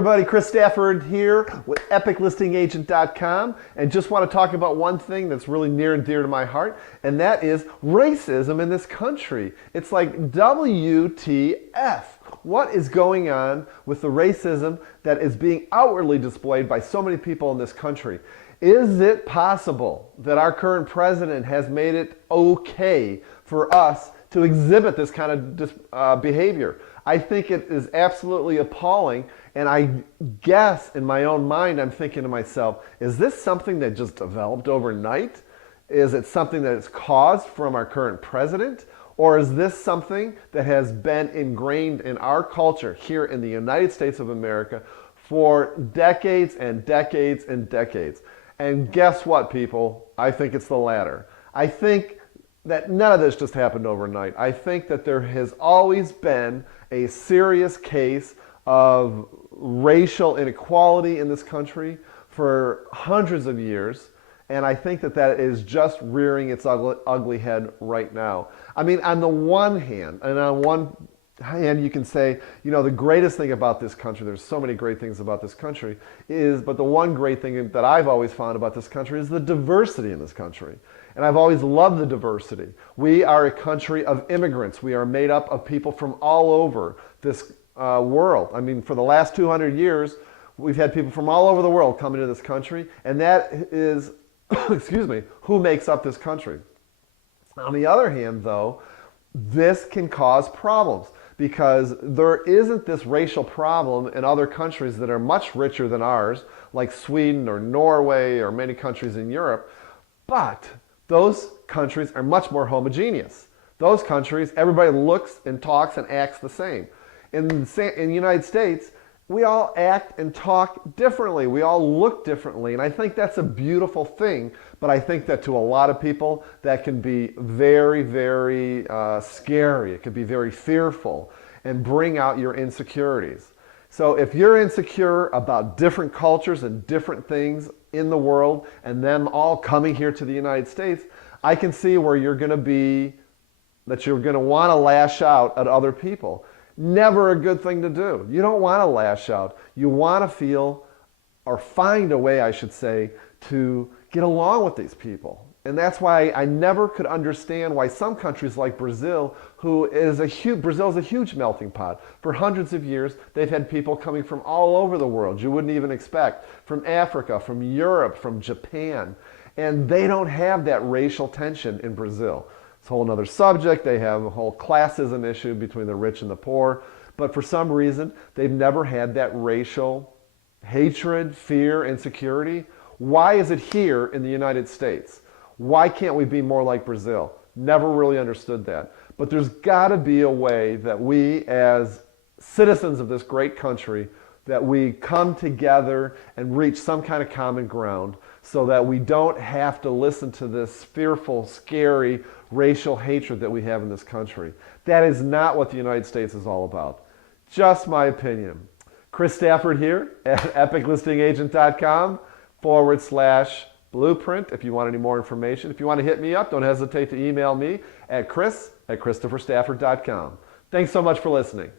everybody, Chris Stafford here with EpicListingAgent.com, and just want to talk about one thing that's really near and dear to my heart, and that is racism in this country. It's like WTF. What is going on with the racism that is being outwardly displayed by so many people in this country? Is it possible that our current president has made it okay for us to exhibit this kind of behavior? I think it is absolutely appalling, and I guess in my own mind I'm thinking to myself, is this something that just developed overnight? Is it something that is caused from our current president? Or is this something that has been ingrained in our culture here in the United States of America for decades and decades and decades? And guess what, people? I think it's the latter. I think that none of this just happened overnight. I think that there has always been a serious case of racial inequality in this country for hundreds of years. And I think that that is just rearing its ugly head right now. I mean, on the one hand, you can say, you know, the greatest thing about this country, there's so many great things about this country, but the one great thing that I've always found about this country is the diversity in this country. And I've always loved the diversity. We are a country of immigrants. We are made up of people from all over this world. I mean, for the last 200 years, we've had people from all over the world come into this country, and that is, excuse me, who makes up this country. On the other hand, though, this can cause problems because there isn't this racial problem in other countries that are much richer than ours, like Sweden or Norway or many countries in Europe, but those countries are much more homogeneous. Those countries, everybody looks and talks and acts the same. In the United States, we all act and talk differently. We all look differently. And I think that's a beautiful thing. But I think that to a lot of people, that can be very, very scary. It could be very fearful and bring out your insecurities. So if you're insecure about different cultures and different things in the world and them all coming here to the United States, I can see where you're going to want to lash out at other people. Never a good thing to do. You don't want to lash out. You want to feel, or find a way, I should say, to get along with these people. And that's why I never could understand why some countries like Brazil, Brazil's a huge melting pot. For hundreds of years, they've had people coming from all over the world. You wouldn't even expect. From Africa, from Europe, from Japan. And they don't have that racial tension in Brazil. It's a whole other subject. They have a whole classism issue between the rich and the poor. But for some reason, they've never had that racial hatred, fear, insecurity. Why is it here in the United States? Why can't we be more like Brazil? Never really understood that. But there's got to be a way that we, as citizens of this great country, that we come together and reach some kind of common ground so that we don't have to listen to this fearful, scary racial hatred that we have in this country. That is not what the United States is all about. Just my opinion. Chris Stafford here at EpicListingAgent.com/blueprint if you want any more information. If you want to hit me up, don't hesitate to email me at chris@christopherstafford.com. Thanks so much for listening.